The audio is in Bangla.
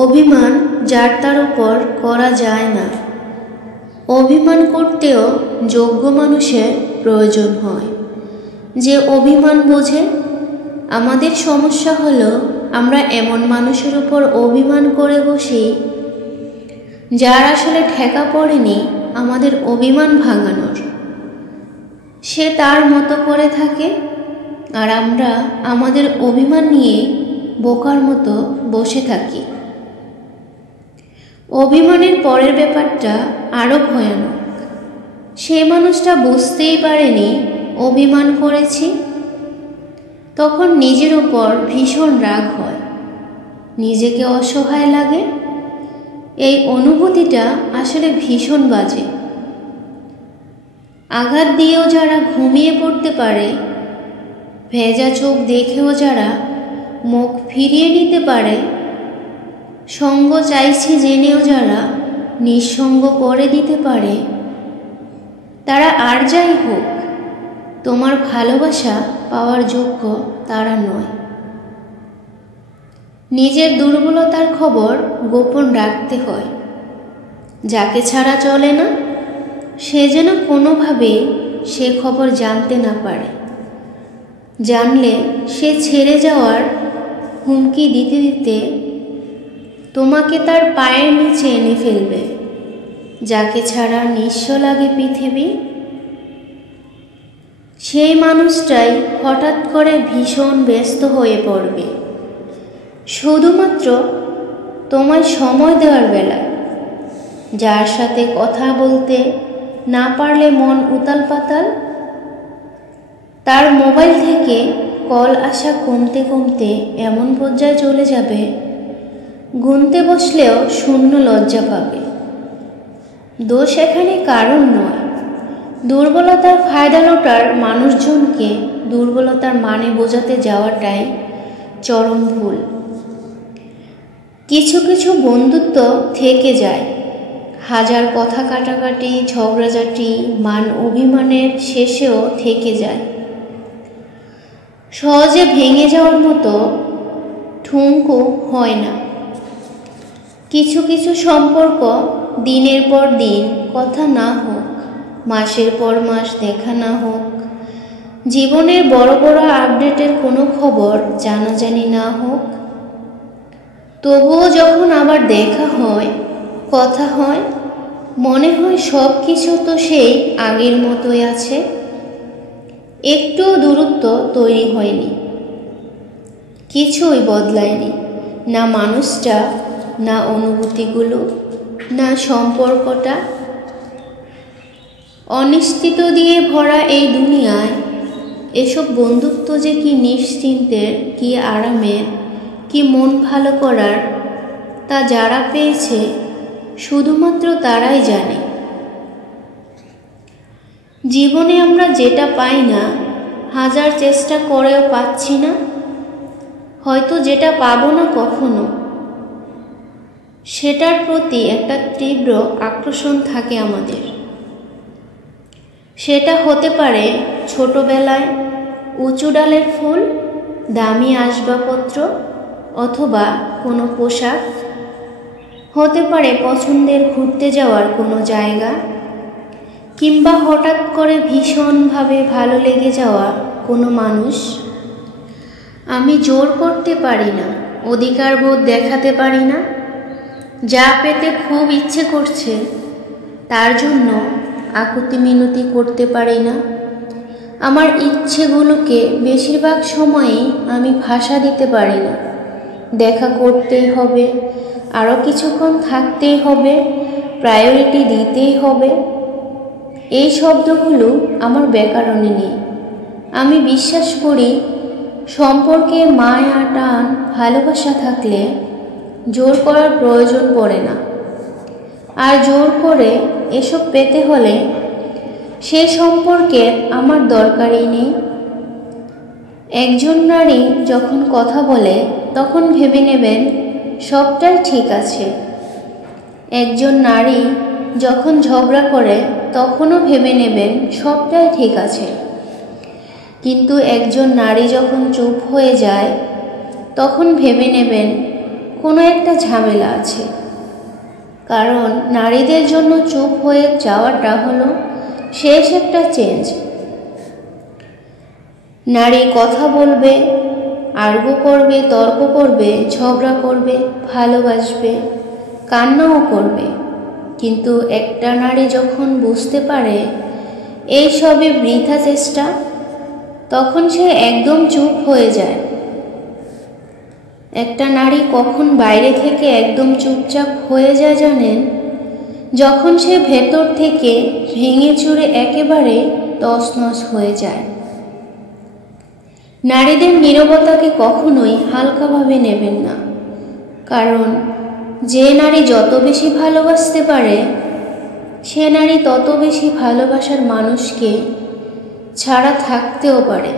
অভিমান যার তার উপর করা যায় না। অভিমান করতেও যোগ্য মানুষের প্রয়োজন হয়, যে অভিমান বোঝে। আমাদের সমস্যা হলো আমরা এমন মানুষের উপর অভিমান করে বসি যার আসলে ঠেকা পড়েনি আমাদের অভিমান ভাঙানোর। সে তার মতো করে থাকে আর আমরা আমাদের অভিমান নিয়ে বোকার মতো বসে থাকি। অভিমানের পরের ব্যাপারটা আরও ভয়ানক। সে মানুষটা বুঝতেই পারেনি অভিমান করেছি, তখন নিজের উপর ভীষণ রাগ হয়, নিজেকে অসহায় লাগে। এই অনুভূতিটা আসলে ভীষণ বাজে। আঘাত দিয়েও যারা ঘুমিয়ে পড়তে পারে, ভেজা চোখ দেখেও যারা মুখ ফিরিয়ে নিতে পারে, সঙ্গ চাইছে জেনেও যারা নিঃসঙ্গ করে দিতে পারে, তারা আর যাই হোক তোমার ভালোবাসা পাওয়ার যোগ্য তারা নয়। নিজের দুর্বলতার খবর গোপন রাখতে হয়। যাকে ছাড়া চলে না সে যেন কোনোভাবে সে খবর জানতে না পারে। জানলে সে ছেড়ে যাওয়ার হুমকি দিতে দিতে তোমাকে তার পায়ের নিচে এনে ফেলবে। যাকে ছাড়া নিঃস্ব লাগে পৃথিবী, সেই মানুষটাই হঠাৎ করে ভীষণ ব্যস্ত হয়ে পড়বে শুধুমাত্র তোমায় সময় দেওয়ার বেলায়। যার সাথে কথা বলতে না পারলে মন উতাল পাতাল, তার মোবাইল থেকে কল আসা কমতে কমতে এমন পর্যায়ে চলে যাবে গুনতে বসলেও শূন্য লজ্জা পাবে। দোষ এখানে কারণ নয়। দুর্বলতার ফায়দা লোটার মানুষজনকে দুর্বলতার মানে বোঝাতে যাওয়াটাই চরম ভুল। কিছু কিছু বন্ধুত্ব থেকে যায়, হাজার কথা কাটাকাটি ঝগড়াঝাটি মান অভিমানের শেষেও থেকে যায়। সহজে ভেঙে যাওয়ার মতো ঠুনকো হয় না। কিছু কিছু সম্পর্ক দিনের পর দিন কথা না হোক, মাসের পর মাস দেখা না হোক, জীবনের বড় বড় আপডেটের কোনো খবর জানাজানি না হোক, তবুও যখন আবার দেখা হয়, কথা হয়, মনে হয় সব কিছু তো সেই আগের মতোই আছে। একটুও দূরত্ব তৈরি হয়নি, কিছুই বদলায়নি। না মানুষটা, না অনুভূতিগুলো, না সম্পর্কটা। অনিশ্চিত দিয়ে ভরা এই দুনিয়ায় এসব বন্ধুত্ব যে কি নিশ্চিন্তের, কি আরামের, কি মন ভালো করার, তা যারা পেয়েছে শুধুমাত্র তারাই জানে। জীবনে আমরা যেটা পাই না, হাজার চেষ্টা করেও পাচ্ছি না, হয়তো যেটা পাবো না কখনো, সেটার প্রতি একটা তীব্র আকর্ষণ থাকে আমাদের। সেটা হতে পারে ছোটবেলায় উঁচু ডালের ফুল, দামি আসবাবপত্র, অথবা কোনো পোশাক। হতে পারে পছন্দের ঘুরতে যাওয়ার কোনো জায়গা, কিংবা হঠাৎ করে ভীষণভাবে ভালো লেগে যাওয়া কোনো মানুষ। আমি জোর করতে পারি না, অধিকার বোধ দেখাতে পারি না। যা পেতে খুব ইচ্ছে করছে তার জন্য আকুতি মিনতি করতে পারি না। আমার ইচ্ছেগুলোকে বেশিরভাগ সময়েই আমি ভাষা দিতে পারি না। দেখা করতেই হবে, আরও কিছুক্ষণ থাকতেই হবে, প্রায়োরিটি দিতেই হবে। এই শব্দগুলো আমার ব্যাকরণে নেই। আমি বিশ্বাস করি সম্পর্কে মায়া, টান, ভালোবাসা থাকলে জোর করার প্রয়োজন পড়ে না। আর জোর করে এসব পেতে হলে সে সম্পর্কে আমার দরকারই নেই। একজন নারী যখন কথা বলে তখন ভেবে নেবেন সবটাই ঠিক আছে। একজন নারী যখন ঝগড়া করে তখনও ভেবে নেবেন সবটাই ঠিক আছে। কিন্তু একজন নারী যখন চুপ হয়ে যায় তখন ভেবে নেবেন কোনো একটা ঝামেলা আছে। কারণ নারীদের জন্য চুপ হয়ে যাওয়াটা হলো শেষ একটা চেঞ্জ। নারী কথা বলবে, আর্গু করবে, তর্ক করবে, ঝগড়া করবে, ভালোবাসবে, কান্নাও করবে, কিন্তু একটা নারী যখন বুঝতে পারে এই সবই বৃথা চেষ্টা, তখন সে একদম চুপ হয়ে যায়। একটা নারী কখন বাইরে থেকে একদম চুপচাপ হয়ে যায় জানেন? যখন সে ভেতর থেকে ভেঙে চুরে একেবারে তছনছ হয়ে যায়। নারীদের নীরবতাকে কখনোই হালকাভাবে নেবেন না, কারণ যে নারী যত বেশি ভালোবাসতে পারে সে নারী তত বেশি ভালোবাসার মানুষকে ছাড়া থাকতেও পারে।